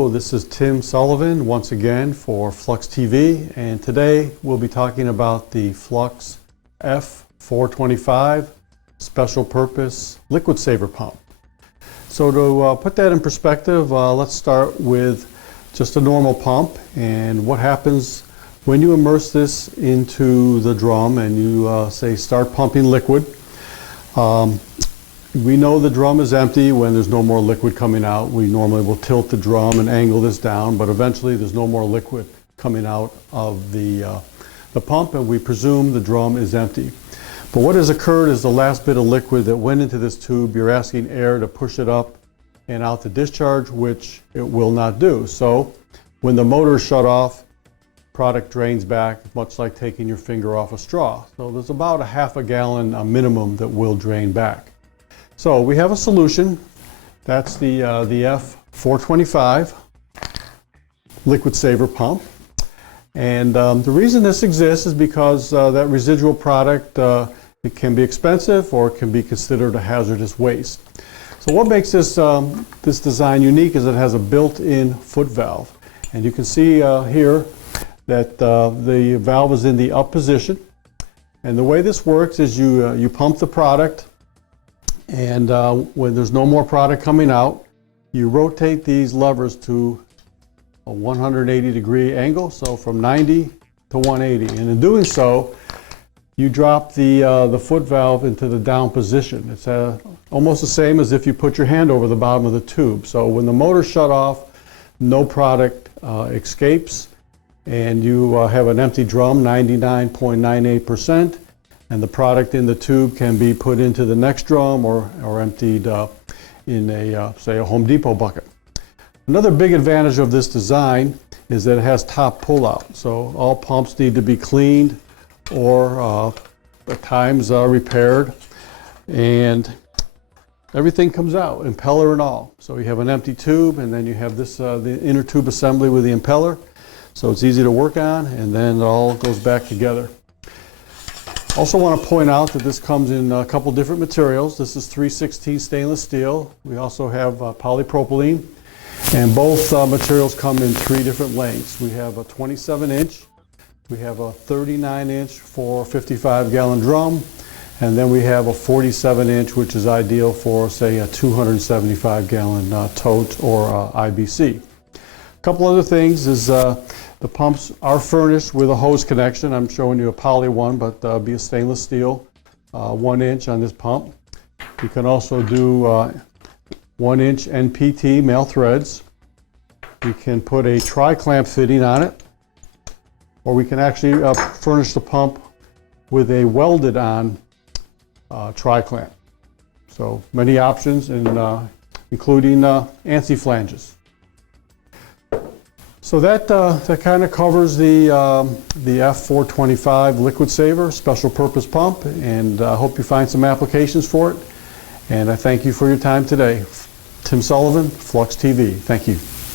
Hello, this is Tim Sullivan once again for Flux TV, and today we'll be talking about the Flux F425 Special Purpose Liquid Saver Pump. So to put that in perspective, let's start with just a normal pump and what happens when you immerse this into the drum and you say start pumping liquid. We know the drum is empty when there's no more liquid coming out. We normally will tilt the drum and angle this down, but eventually there's no more liquid coming out of the pump, and we presume the drum is empty. But what has occurred is the last bit of liquid that went into this tube, you're asking air to push it up and out the discharge, which it will not do. So when the motor is shut off, product drains back, much like taking your finger off a straw. So there's about a half a gallon minimum that will drain back. So we have a solution. That's the F425 Liquid Saver Pump. And the reason this exists is because that residual product, it can be expensive or it can be considered a hazardous waste. So what makes this, this design unique is it has a built-in foot valve. And you can see here that the valve is in the up position. And the way this works is you pump the product, and when there's no more product coming out, you rotate these levers to a 180-degree angle, so from 90 to 180. And in doing so, you drop the foot valve into the down position. It's almost the same as if you put your hand over the bottom of the tube. So when the motor's shut off, no product escapes, and you have an empty drum, 99.98%. And the product in the tube can be put into the next drum or emptied in a, say, a Home Depot bucket. Another big advantage of this design is that it has top pull-out. So all pumps need to be cleaned or at times repaired, and everything comes out, impeller and all. So you have an empty tube, and then you have this the inner tube assembly with the impeller. So it's easy to work on, and then it all goes back together. Also want to point out that this comes in a couple different materials. This is 316 stainless steel. We also have polypropylene, and both materials come in 3 different lengths. We have a 27-inch, we have a 39-inch for a 55-gallon drum, and then we have a 47-inch, which is ideal for, say, a 275-gallon tote or IBC. A couple other things is the pumps are furnished with a hose connection. I'm showing you a poly one, but be a stainless steel 1-inch on this pump. You can also do 1-inch NPT male threads. We can put a tri-clamp fitting on it, or we can actually furnish the pump with a welded on tri-clamp. So many options, and including ANSI flanges. So that kind of covers the F425 Liquid Saver Special Purpose Pump, and I hope you find some applications for it. And I thank you for your time today. Tim Sullivan, Flux TV. Thank you.